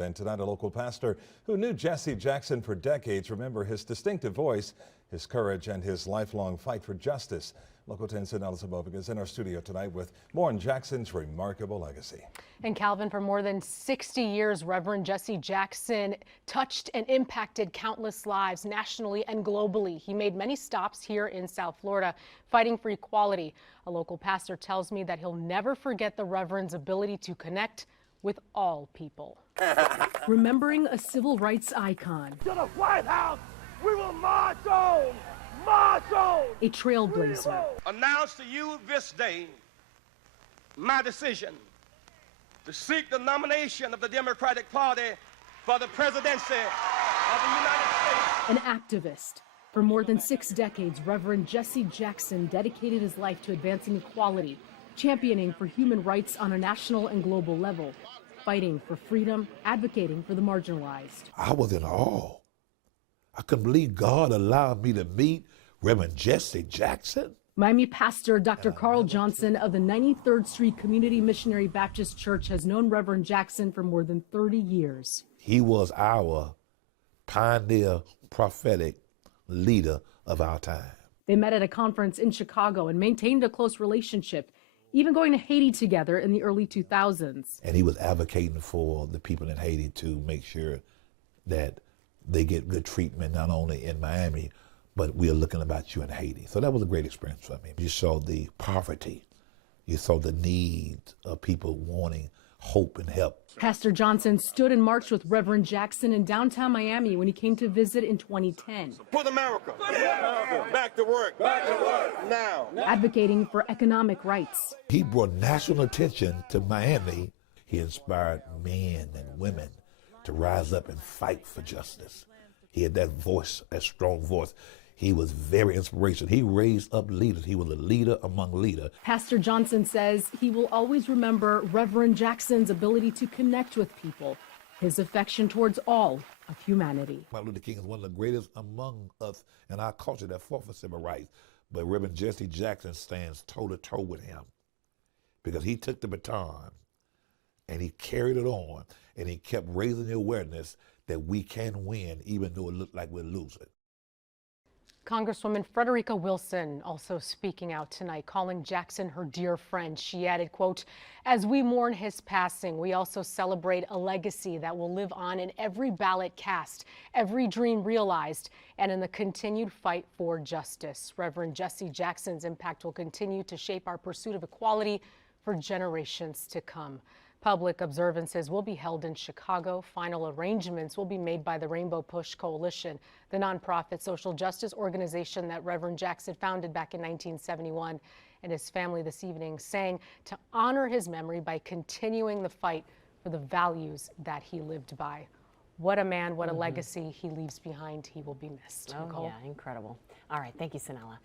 And tonight, a local pastor who knew Jesse Jackson for decades remember his distinctive voice, his courage, and his lifelong fight for justice. Local 10's Sinella Sabovic is in our studio tonight with more on Jackson's remarkable legacy. And Calvin, for more than 60 years, Reverend Jesse Jackson touched and impacted countless lives nationally and globally. He made many stops here in South Florida fighting for equality. A local pastor tells me that he'll never forget the Reverend's ability to connect with all people. Remembering a civil rights icon. To the White House, we will march on, march on. A trailblazer. Announce to you this day my decision to seek the nomination of the Democratic Party for the presidency of the United States. An activist. For more than 6 decades, Reverend Jesse Jackson dedicated his life to advancing equality, championing for human rights on a national and global level, fighting for freedom, advocating for the marginalized. I was in awe. I couldn't believe God allowed me to meet Reverend Jesse Jackson. Miami pastor Dr. Carl Johnson of the 93rd Street Community Missionary Baptist Church has known Reverend Jackson for more than 30 years. He was our pioneer, prophetic leader of our time. They met at a conference in Chicago and maintained a close relationship, even going to Haiti together in the early 2000s. And he was advocating for the people in Haiti to make sure that they get good treatment, not only in Miami, but we are looking about you in Haiti. So that was a great experience for me. You saw the poverty. You saw the need of people wanting hope and help. Pastor Johnson stood and marched with Reverend Jackson in downtown Miami when he came to visit in 2010. Put America back to work, now. Advocating for economic rights. He brought national attention to Miami. He inspired men and women to rise up and fight for justice. He had that voice, that strong voice. He was very inspirational. He raised up leaders. He was a leader among leaders. Pastor Johnson says he will always remember Reverend Jackson's ability to connect with people, his affection towards all of humanity. Martin Luther King is one of the greatest among us in our culture that fought for civil rights. But Reverend Jesse Jackson stands toe-to-toe with him because he took the baton and he carried it on and he kept raising the awareness that we can win even though it looked like we're losing. Congresswoman Frederica Wilson also speaking out tonight, calling Jackson her dear friend. She added, quote, "As we mourn his passing, we also celebrate a legacy that will live on in every ballot cast, every dream realized, and in the continued fight for justice. Reverend Jesse Jackson's impact will continue to shape our pursuit of equality for generations to come." Public observances will be held in Chicago. Final arrangements will be made by the Rainbow Push Coalition, the nonprofit social justice organization that Reverend Jackson founded back in 1971, and his family this evening saying to honor his memory by continuing the fight for the values that he lived by. What a man, what a legacy he leaves behind. He will be missed. Oh, Nicole? yeah, incredible. All right, thank you, Sinella.